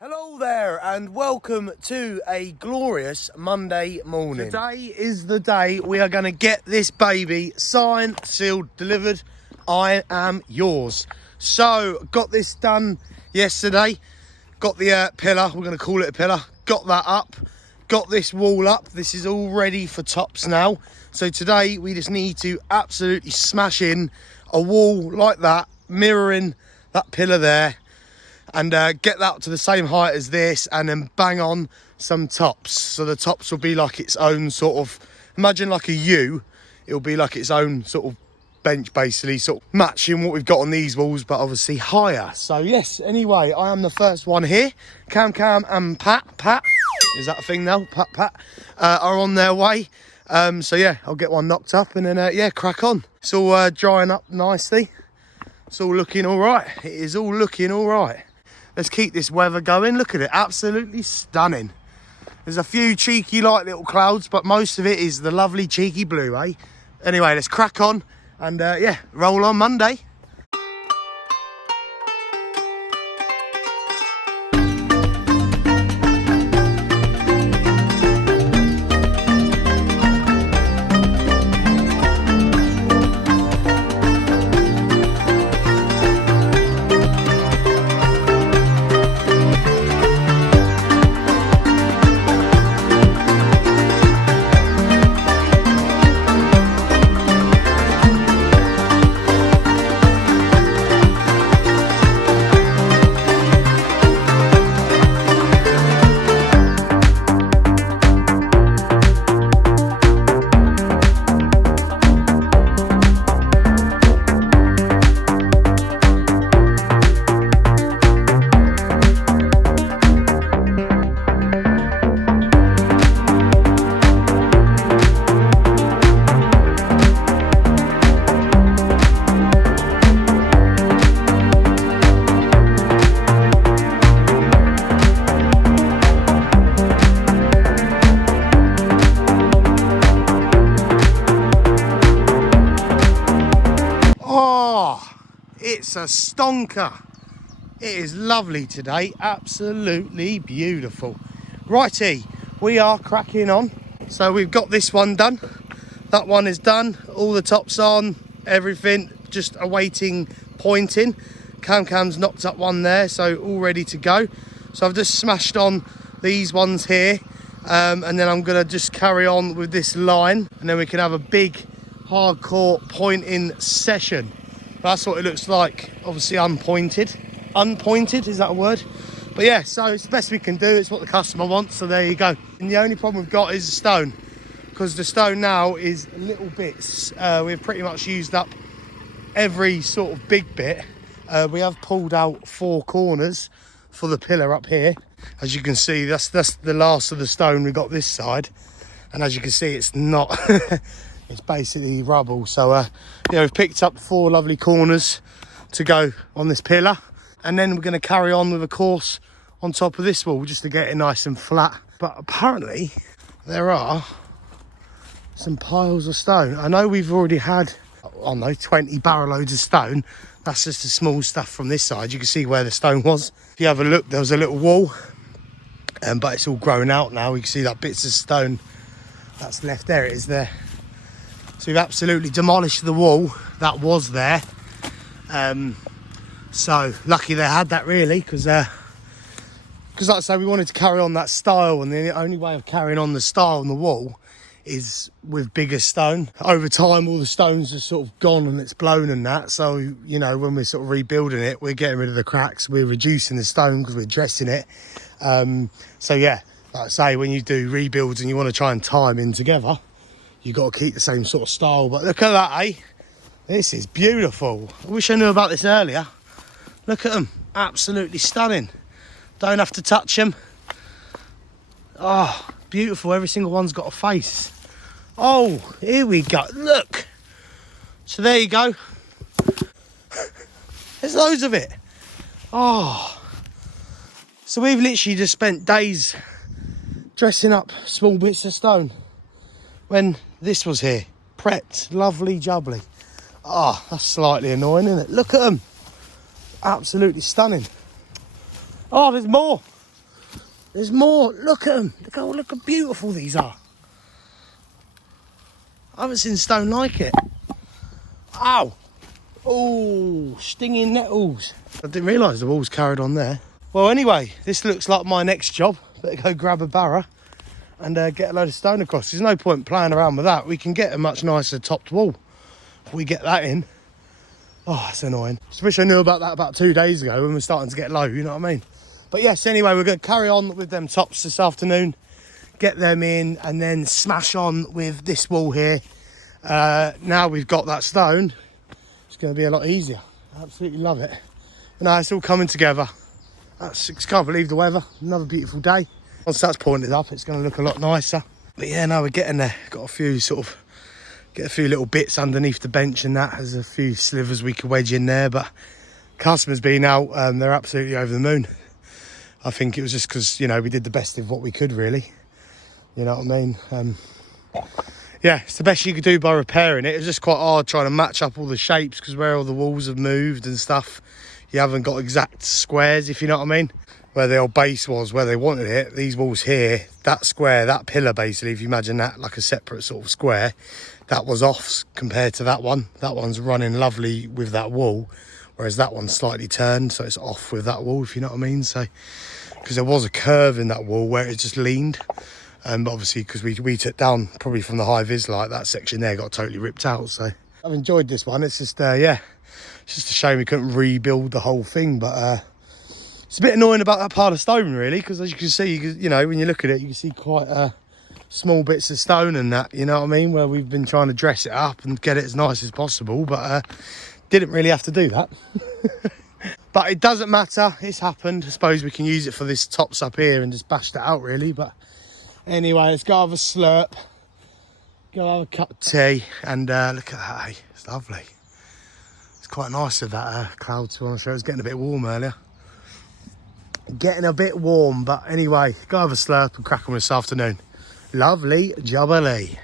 Hello there and welcome to a glorious Monday morning. Today is the day we are going to get this baby signed, sealed, delivered. I am yours. So got this done yesterday. Got the pillar, we're going to call it a pillar. Got that up. Got this wall up. This is all ready for tops now. So today we just need to absolutely smash in a wall like that, mirroring that pillar there. And get that to the same height as this and then bang on some tops. So the tops will be like its own sort of, imagine like a U, it'll be like its own sort of bench basically, sort of matching what we've got on these walls, but obviously higher. So yes, anyway, I am the first one here. Cam and Pat, is that a thing now? Pat, are on their way. So yeah, I'll get one knocked up and then yeah, crack on. It's all drying up nicely. It's all looking all right. It is all looking all right. Let's keep this weather going. Look at it, absolutely stunning. There's a few cheeky light little clouds, but most of it is the lovely cheeky blue, eh? Anyway, let's crack on and yeah, roll on Monday. It's a stonker. It is lovely today, absolutely beautiful. Righty, we are cracking on. So we've got this one done, that one is done, all the tops on, everything, just awaiting pointing. Cam's knocked up one there, so all ready to go. So I've just smashed on these ones here, and then I'm gonna just carry on with this line, and then we can have a big hardcore pointing session. That's what it looks like, obviously unpointed. Unpointed, is that a word? But yeah, so it's the best we can do. It's what the customer wants, so there you go. And the only problem we've got is the stone, because the stone now is little bits. We've pretty much used up every sort of big bit. We have pulled out 4 corners for the pillar up here. As you can see, that's the last of the stone we got this side. And as you can see, it's not... It's basically rubble. So yeah, we've picked up 4 lovely corners to go on this pillar, and then we're going to carry on with a course on top of this wall just to get it nice and flat. But apparently there are some piles of stone. I know we've already had, I don't know, 20 barrow loads of stone. That's just the small stuff from this side. You can see where the stone was. If you have a look, there was a little wall, but it's all grown out now. You can see that bits of stone that's left there. It is there. So we've absolutely demolished the wall that was there. So lucky they had that, really, because like I say, we wanted to carry on that style, and the only way of carrying on the style on the wall is with bigger stone. Over time, all the stones are sort of gone and it's blown and that. So, you know, when we're sort of rebuilding it, we're getting rid of the cracks. We're reducing the stone because we're dressing it. So yeah, like I say, when you do rebuilds and you want to try and tie them in together, you've got to keep the same sort of style. But look at that, eh? This is beautiful. I wish I knew about this earlier. Look at them, absolutely stunning. Don't have to touch them. Oh, beautiful. Every single one's got a face. Oh, here we go. Look. So there you go. There's loads of it. Oh. So we've literally just spent days dressing up small bits of stone when this was here. Prepped, lovely jubbly. Oh, that's slightly annoying, isn't it? Look at them. Absolutely stunning. Oh, there's more. There's more. Look at them. Look how beautiful these are. I haven't seen stone like it. Ow. Oh, stinging nettles. I didn't realise the walls carried on there. Well, anyway, this looks like my next job. Better go grab a barrow and get a load of stone across. There's no point playing around with that. We can get a much nicer topped wall if we get that in. Oh, that's annoying. Just wish I knew about that about 2 days ago when we're starting to get low, you know what I mean? But yes, anyway, we're going to carry on with them tops this afternoon, get them in, and then smash on with this wall here. Now we've got that stone, it's going to be a lot easier. I absolutely love it. But no, it's all coming together. I just can't believe the weather. Another beautiful day. Once that's pointed up, it's going to look a lot nicer. But yeah, no, we're getting there. Got a few get a few little bits underneath the bench and that. There's a few slivers we could wedge in there, but customers being out, they're absolutely over the moon. I think it was just because, you know, we did the best of what we could, really. You know what I mean? Yeah, it's the best you could do by repairing it. It was just quite hard trying to match up all the shapes because where all the walls have moved and stuff, you haven't got exact squares, if you know what I mean. Where the old base was, where they wanted it, these walls here, that square, that pillar basically, if you imagine that like a separate sort of square, that was off compared to that one. That one's running lovely with that wall, whereas that one's slightly turned, so it's off with that wall, if you know what I mean. So, because there was a curve in that wall where it just leaned, but obviously because we took down probably from the high vis light, that section there got totally ripped out. So I've enjoyed this one. It's just yeah, it's just a shame we couldn't rebuild the whole thing, but it's a bit annoying about that part of stone really, because as you can see, you know, when you look at it, you can see quite small bits of stone and that, you know what I mean, where we've been trying to dress it up and get it as nice as possible, but didn't really have to do that. But it doesn't matter, it's happened. I suppose we can use it for this tops up here and just bash that out really. But anyway, let's go have a slurp, go have a cup of tea, and look at that, hey? It's lovely. It's quite nice with that cloud to on. It was getting a bit warm earlier. Getting a bit warm, but anyway, go have a slurp and crack on this afternoon. Lovely jubbly.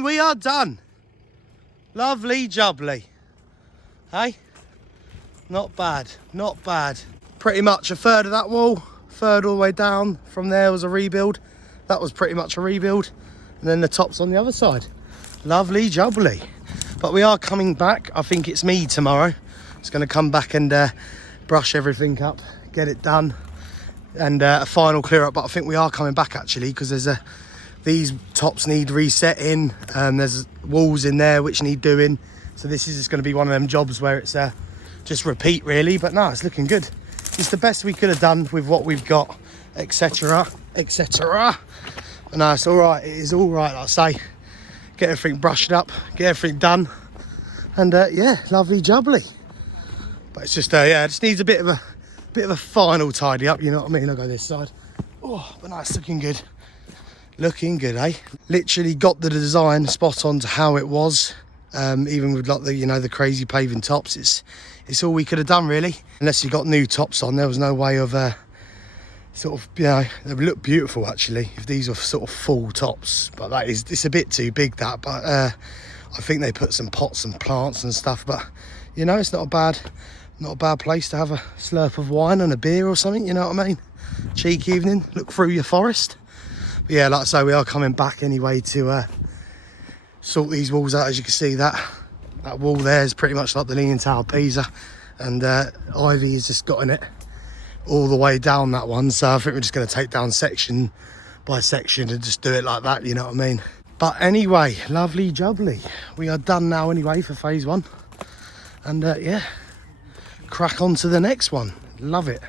We are done. Lovely jubbly. Hey, not bad, not bad. Pretty much a third of that wall, third all the way down from there was a rebuild. That was pretty much a rebuild, and then the top's on the other side. Lovely jubbly. But we are coming back. I think it's me tomorrow. It's going to come back and brush everything up, get it done, and a final clear up. But I think we are coming back actually, because there's these tops need resetting, there's walls in there which need doing, so this is just going to be one of them jobs where it's just repeat really. But no, it's looking good. It's the best we could have done with what we've got, etc, etc. No, it's all right. It is all right, like I say. Get everything brushed up, get everything done, and yeah, lovely jubbly. But it's just yeah, it just needs a bit of a final tidy up, you know what I mean. I'll go this side. Oh, but no, it's looking good. Looking good, eh? Literally got the design spot on to how it was, even with like the, you know, the crazy paving tops. It's all we could have done really. Unless you got new tops on, there was no way of sort of, you know, they would look beautiful actually if these were sort of full tops. But it's a bit too big that. But I think they put some pots and plants and stuff. But you know, it's not a Not a bad place to have a slurp of wine and a beer or something, you know what I mean? Cheeky evening, look through your forest. But yeah, like I say, we are coming back anyway to sort these walls out. As you can see, that wall there is pretty much like the Leaning Tower of Pisa, and Ivy has just gotten it all the way down that one. So I think we're just going to take down section by section and just do it like that, you know what I mean? But anyway, lovely jubbly. We are done now anyway for phase 1. And yeah, crack on to the next one. Love it.